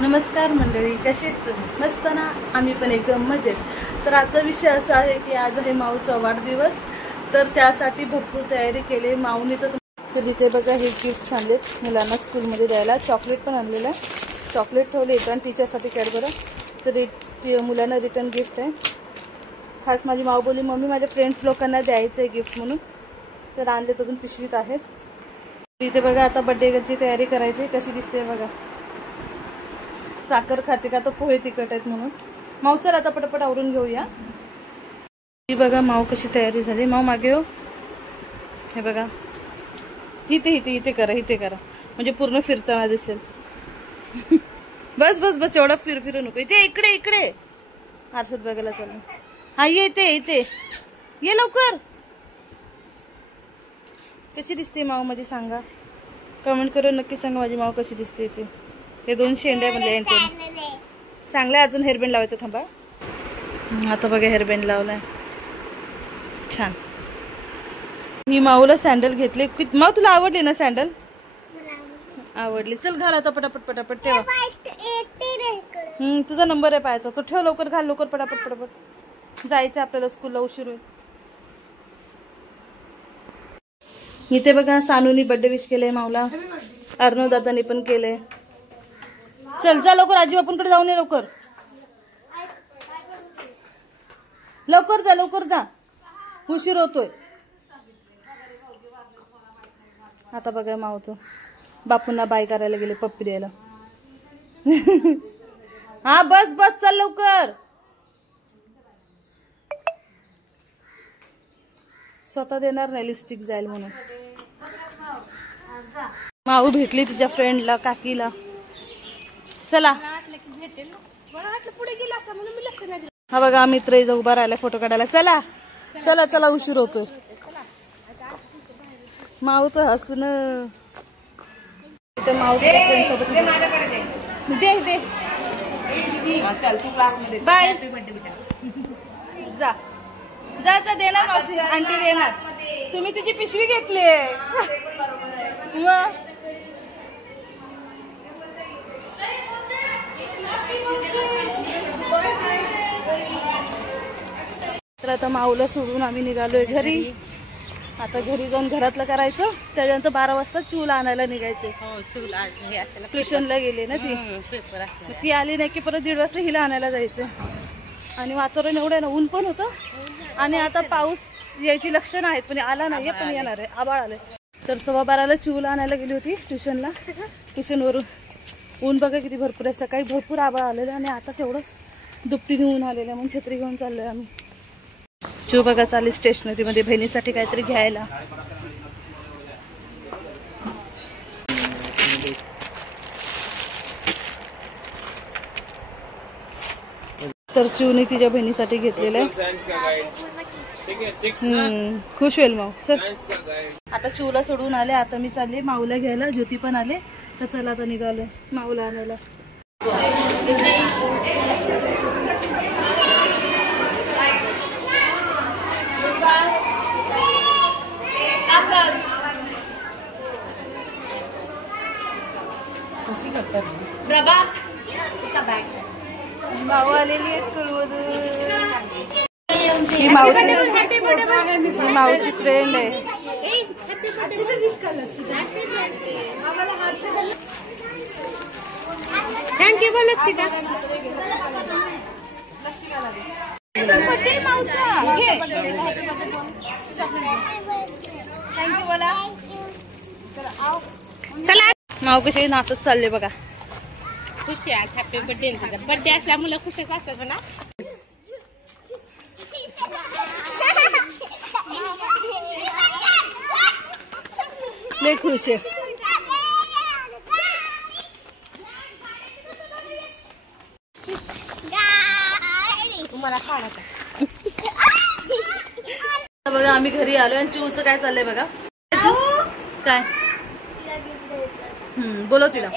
नमस्कार मंडळी, कसे आहेत तुम्ही? मस्त ना? आम्ही पण एकदम मजेत. तर आजचा विषय असा आहे की आज आहे माऊचा वाढदिवस. तर त्यासाठी भरपूर तयारी केली माऊने. तर इथे बघा हे गिफ्ट आणलेत मुलांना स्कूलमध्ये द्यायला. चॉकलेट पण आणलेलं आहे. चॉकलेट ठेवले इथं आणि टीचरसाठी कॅडबरी. तर मुलांना रिटर्न गिफ्ट आहे. खास माझी माऊ बोली मम्मी माझ्या फ्रेंड्स लोकांना द्यायचं आहे गिफ्ट म्हणून. तर आणले अजून पिशवीत आहेत. इथे बघा आता बर्थडेची तयारी करायची. कशी दिसते बघा. साखर खाते का तर पोहे तिखट आहेत म्हणून. माऊ चल आता पटापट आवरून घेऊया. ही बघा माऊ कशी तयारी झाली. माऊ मागे हो. हे बघा इथे इथे इथे करा, इथे करा म्हणजे पूर्ण फिरताना दिसेल. बस बस बस एवढा फिरू नको. इथे इकडे इकडे आरशात बघायला चालू. हा ये इथे इथे ये लवकर. कशी दिसते माऊ माझी सांगा. कमेंट करून नक्की सांगा माझी माऊ कशी दिसते. इथे हे दोन शेंड्या म्हणजे एंटेन चांगला. अजून हेअरबँड लावायचं थांबा. आता बघा हेअरबँड लावलाय छान. मी माऊला सँडल घेतले. माऊ तुला आवडली ना सँडल? आवडली. चल घाल आता पटापट पटापट ठेवा. तुझा नंबर आहे पायाचा तो ठेव. लवकर घाल लवकर पटापट पटापट. जायचं आपल्याला स्कूलला उशीर होईल. इथे बघा सानूनी बर्थडे विश केलंय माऊला. अर्णव दादानी पण केलंय. चल जा लवकर आजी बापूंकडे जाऊन ये लवकर. लवकर जा लवकर जा उशीर होतोय. आता बघा माऊचं बापूंना बाय करायला गेले पप्पी द्यायला. हा बस बस चल लवकर. स्वतः देणार नाही लिपस्टिक जाईल म्हणून. माऊ भेटली तिच्या फ्रेंडला काकीला. चला हा बघा मित्र इथं उभा राहिला फोटो काढायला. चला चला चला उशीर होतोय. माऊचं हसणं. इथं माऊ दे दे बाय. जा जा जा देणार मावशी आंटी देणार. तुम्ही तिची पिशवी घेतली. तर आता माऊला सोडून आम्ही निघालोय घरी. आता घरी जाऊन घरातलं करायचं. त्याच्यानंतर 12 वाजता चूल आणायला निघायचे. ट्युशनला गेले ना ती आली नाही की परत 1:30 वाजता हिला आणायला जायचं. आणि वातावरण एवढं आहे ना ऊन पण होतं. आणि आता पाऊस यायची लक्षणं आहेत पण आला नाही पण येणार आहे. आभाळ आलंय. तर 12:15ला चूल आणायला गेली होती ट्युशनला. ट्युशनवरून ऊन बघा किती भरपूर आहे. सकाळी भरपूर आभाळ आलेलं आणि आता तेवढंच दुपटीने ऊन आलेलं म्हणून छत्री घेऊन चाललोय आम्ही. चू बघा चालली स्टेशनरी मध्ये बहिणीसाठी काहीतरी घ्यायला. तर चूने तिच्या बहिणीसाठी घेतलेलं आहे. खुश होईल माऊ. चल आता चूला सोडून आले. आता मी चालले माऊला घ्यायला. ज्योती पण आले. तर चला आता निघालो माऊला आणायला. माऊ आलेली आहे स्कूलमधून. ही माऊची फ्रेंड आहे. थँक्यू बोल लक्षिता. थँक्यू बोला. चला माऊ कशी नाचत चालले बघा. खुशी आहे. Happy birthday. बर्थडे असल्यामुळे खुशच असतात ना. लय खुश आहे. बघा आम्ही घरी आलो आणि चिवचं काय चाललंय बघा. काय बोलव तिला.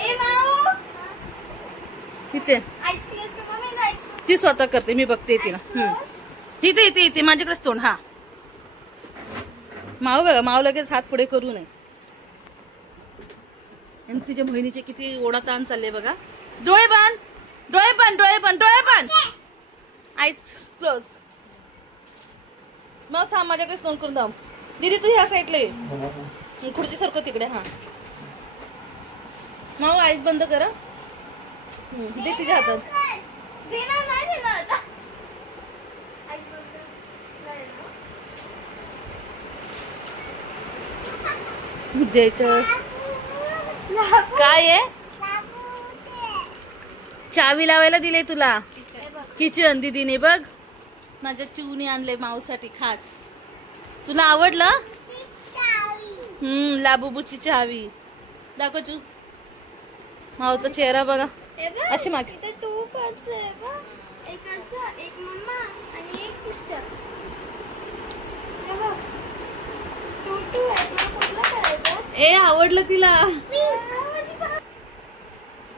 तिथे ती स्वतः करते मी बघते तिला. इथे इथे इथे माझ्याकडेच तोंड. हा माऊ बघा, माऊ लगेच हात पुढे करू नये. आणि तिच्या बहिणीचे किती ओढा ताण चालले बघा. डोळे बंद, डोळे बंद, डोळे बंद, डोळे बंद. Eyes close. मग थांब, माझ्याकडेच नोंद करून थांब. दीदी तू ह्या साईडला ये, खुर्ची सरको तिकडे. हा मग आईज बंद कर. दे तिच्या हातात. द्यायचं काय आहे? चावी लावायला दिले तुला किचन दीदीने. बघ माझ्या चिवनी आणले माऊसाठी खास. तुला आवडलं? लाबूबूची चावी दाखव. चू माऊचा चेहरा बघा. अशी मागे टू पर्स आहे बघ. एक असा, एक मम्मा आणि एक सिस्टर. टू आहे. कुठला करायचं? ए आवडलं तिला.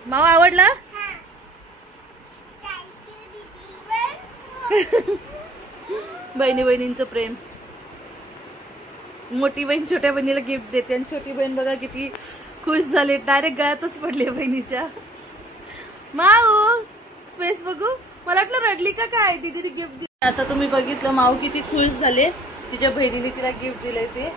माऊ आवडला? बहिणी बहिणींचं प्रेम. मोठी बहीण छोट्या बहिणीला गिफ्ट देते आणि छोटी बहीण बघा किती खुश झाले. डायरेक्ट गळ्यातच पडले बहिणीच्या. माऊ फेस बघू. मला वाटलं रडली का काय. दीदीने गिफ्ट दिलं. आता तुम्ही बघितलं माऊ किती खुश झाले. तिच्या बहिणीने तिला गिफ्ट दिलंय ते.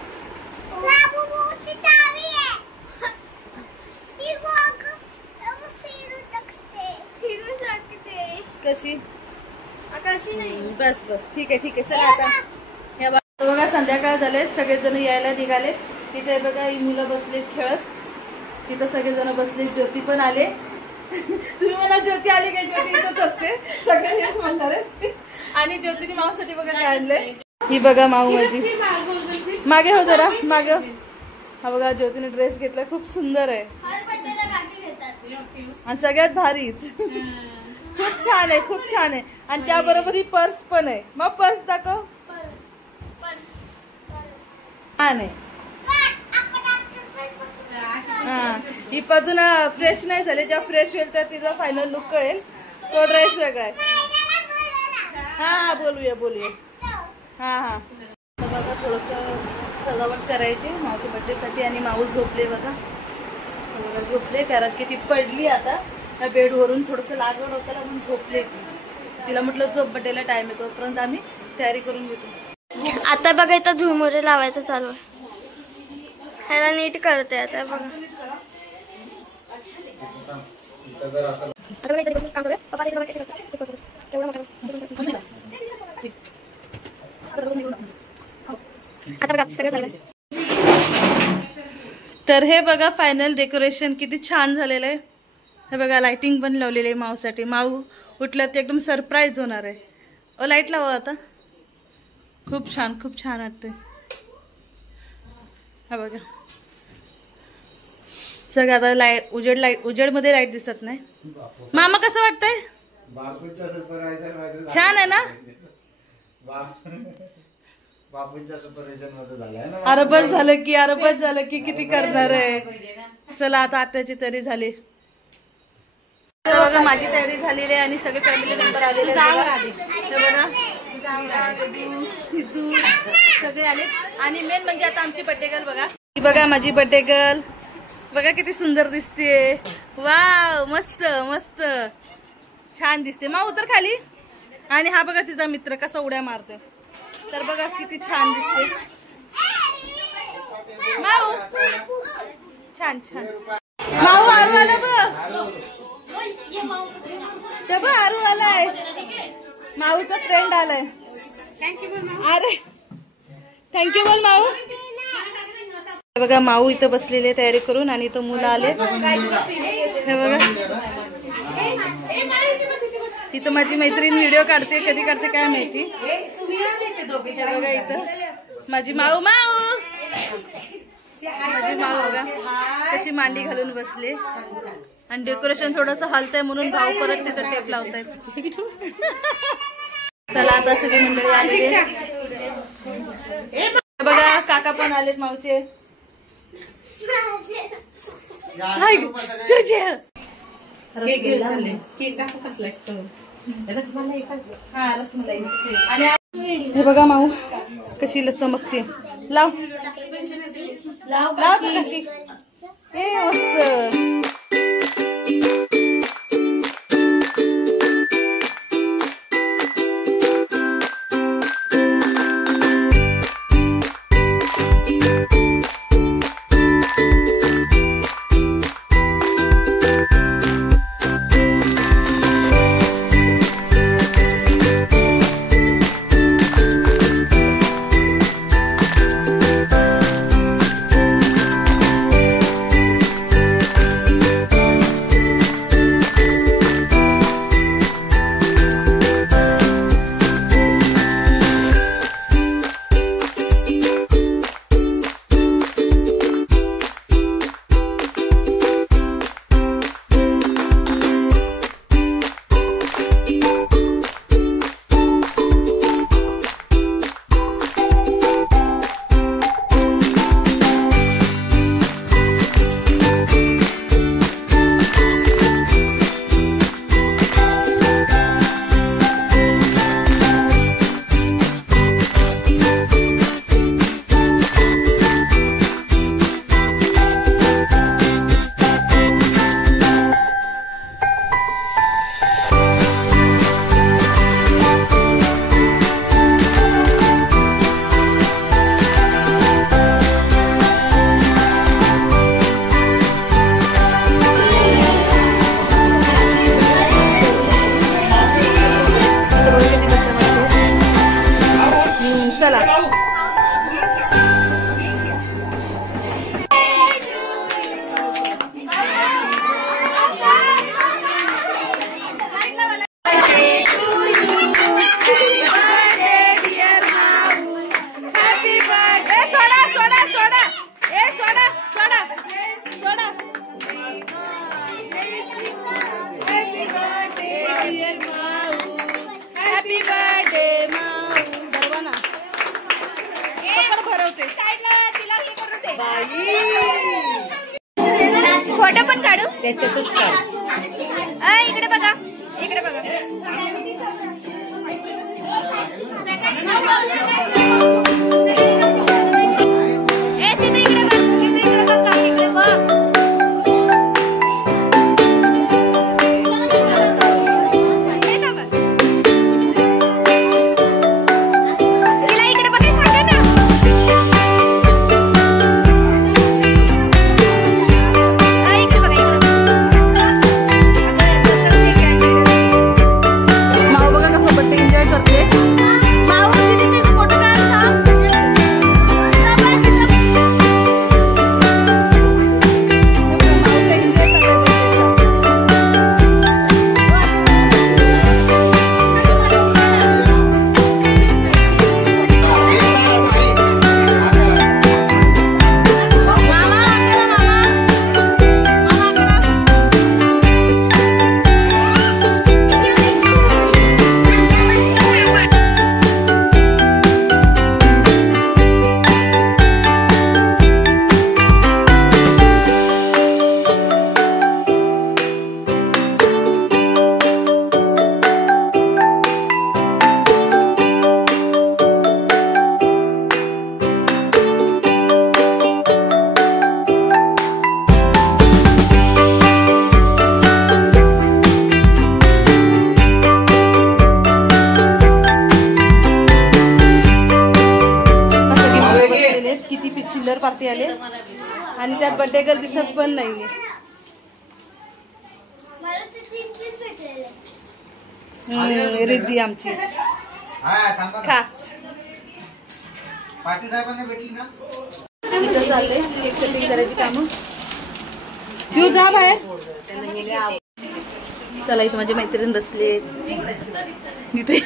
कशी? आकाशी नाही. बस बस ठीक आहे ठीक आहे. चला आता या बघा संध्याकाळ झाले. सगळेजण यायला निघालेत. तिथे बघा ही मुलं बसलेत खेळत. तिथं सगळेजण बसलेत. ज्योती पण आले. तुम्ही मला ज्योती आली काय? ज्योती इथंच असते. सगळ्यांनी असं म्हणणार आहेत. आणि ज्योतीने माऊसाठी बघा काय आणलंय. ही बघा माऊ माझी. मागे हो जरा मागे. हा बघा ज्योतीने ड्रेस घेतला. खूप सुंदर आहे आणि सगळ्यात भारीच. खूप छान आहे. खूप छान आहे. आणि त्याबरोबर ही पर्स पण आहे. मग पर्स दाखव. छान आहे. हा ही अजून फ्रेश नाही झाले. जेव्हा फ्रेश होईल तर तिचा फायनल लुक कळेल. तो ड्रेस वेगळा आहे. हा बोलूया बोलूया. हा हा बघा थोडस सजावट करायची माऊच्या बर्थडे साठी. आणि माऊ झोपले बघा. बघा झोपले. घरात किती पडली आता. त्या बेडवरून थोडस लागवड होतं म्हणून झोपले. तिला म्हटलं झोप बर्थडेला टाइम येतो पर्यंत आम्ही तयारी करून घेतो. आता बघा इथं झुमुरे लावायचं चालू आहे. ह्याला नीट करते आता बघा. तर हे बघा फायनल डेकोरेशन किती छान झालेलं आहे. हे बघा लाइटिंग पण लावलेली आहे माऊसाठी. माऊ उठलं ते एकदम सरप्राईज होणार आहे. लाईट लावा आता. खूप छान वाटते. हा बघा सगळं आता लाईट उजेड मध्ये लाईट दिसत नाही. मामा कसं वाटतंय? छान आहे ना. अरबच झालं की किती करणार आहे. चला आता आत्याची तयारी झाली. आता बघा माझी तयारी झालेली आहे आणि सगळे फॅमिली मेंबर आलेले बघा. सिद्धू सगळे आले. आणि मेन म्हणजे आता आमची बर्थडे गर्ल बघा. ही बघा माझी बर्थडे गर्ल. बघा किती सुंदर दिसते. वाव मस्त मस्त छान दिसते. माऊ उतर खाली. आणि हा बघा तिचा मित्र कसा उड्या मारतोय. तर बघा किती छान दिसते माऊ. छान माऊ. आरू आला बघ. तर बघ आरू आलाय. माऊचा फ्रेंड आलाय. अरे थँक्यू बोल माऊ. बघा माऊ इथं बसलेले तयारी करून. आणि तो मुलं आले. हे बघा इथं माझी मैत्रीण व्हिडिओ काढते. कधी काढते काय माहिती. बघा इथं माझी माऊ माझी माऊ बघा कशी मांडी घालून बसले. आणि डेकोरेशन थोडस हलतंय म्हणून भाऊ परत तिथं टेप लावतायत. चला आता सगळी मंडळी आलेली. बघा काका पण आलेत माऊचे. हे बघा माऊ कशी चमकते. लाव लाव. मस्त हॅपी बर्थडे माऊ. बरोबर ना, भरवते फोटो पण काढू त्याच्यातच काढ. इकडे बघा, इकडे बघा. चिल्लर पार्टी आले आणि त्यात बर्थडे गर्ल दिसत पण नाहीये. रिद्धी आमची खा. इथं चाललंय केक कटिंग करायची कामं. जीव जा बाहेर. चला इथं माझी मैत्रीण बसले इथे.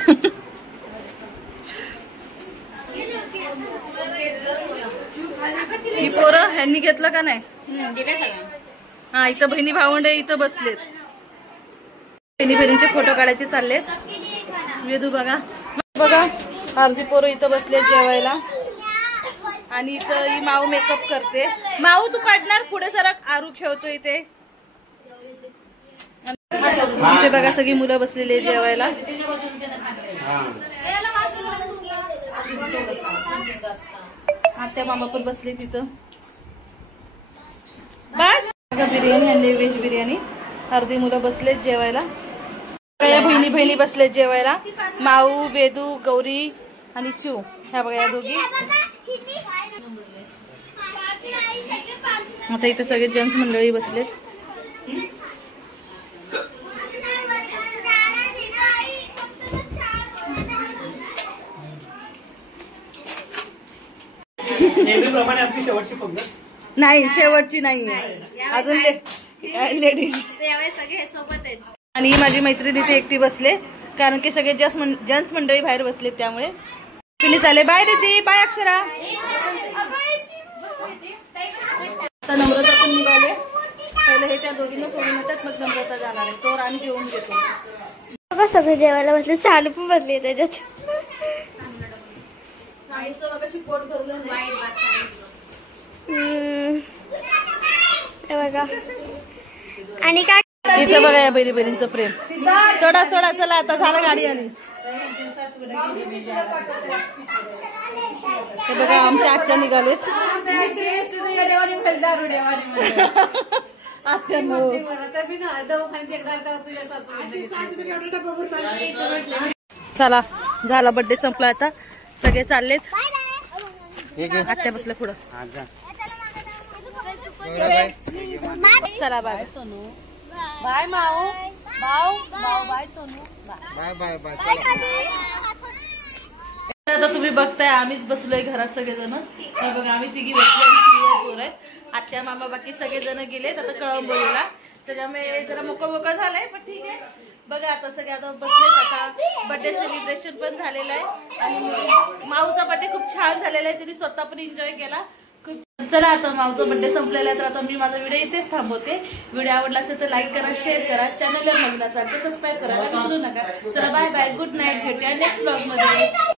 ही पोरं ह्यांनी घेतलं का नाही? हा, इथं बहिणी भावंडे इथं बसलेत. बहिणी बहिणीचे फोटो काढायचे चाललेत. वेदू बघा बघा, अर्धी पोरं इथं बसलेत जेवायला. आणि इथं ही माऊ मेकअप करते. माऊ तू काढणार पुढे सरक. आरू खेळतो इथे. इथे बघा सगळी मुलं बसलेली जेवायला. आत्या मामा पण बसले तिथं. बस बिर्याणी आणि व्हेज बिर्याणी. अर्धी मुलं बसलेत जेवायला. या बहिणी बहिणी बसलेत जेवायला. माऊ, वेदू, गौरी आणि चू. ह्या बघा या दोघी. आता इथं सगळे जेंट्स मंडळी बसलेत. नाही, शेवटची नाहीये अजून. लेडीज आणि ही माझी मैत्रीण इथे एकटी बसले, कारण की सगळे जेंट्स मंडळी बाहेर बसले त्यामुळे. पिली चाले. Bye Riddhi, bye Akshara. आता नम्रता पण निघाले. पहिले हे त्या दोघींना सोडून येतात, मग नम्रता जाणार आहे. तोवर आम्ही जेवून घेतो. बघा सगळे जेवायला बसले. चालू पण बसले त्याच्यात. पोट भरलं बघा. आणि काय इथं बघा या बहिणी बहिणींचं प्रेम. सोडा सोडा, चला आता झालं, गाडी आली. हे बघा आमच्या आत्या निघालेत. चला झाला, बर्थडे संपला. आता सगळे चाललेत. आत्या बसल्या पुढं. चला bye Sonu. Bye Mau. Mau Mau bye Sonu. Bye bye bye. आता तुम्ही बघताय आम्हीच बसलोय घरात सगळेजण. बघा आम्ही तिघी बसलोय. आत्या मामा बाकी सगळेजण गेलेत आता कळंबोलीला. त्याच्यामुळे जरा मोकळ मोकळ झालंय, पण ठीक आहे. बघा आता सगळे आता बसलेत. आता बर्थडे सेलिब्रेशन पण झालेलं आहे आणि माऊचा बर्थडे खूप छान झालेला आहे. तिने स्वतः पण एन्जॉय केला. खूप चला आता माऊचा बर्थडे संपलेला आहे, तर आता मी माझा व्हिडिओ इथेच थांबवते. व्हिडिओ आवडला असेल तर लाईक करा, शेअर करा, चॅनलला नवीन असाल तर सबस्क्राईब करायला विसरू नका. चला बाय बाय, गुड नाईट, भेटूया नेक्स्ट ब्लॉग मध्ये.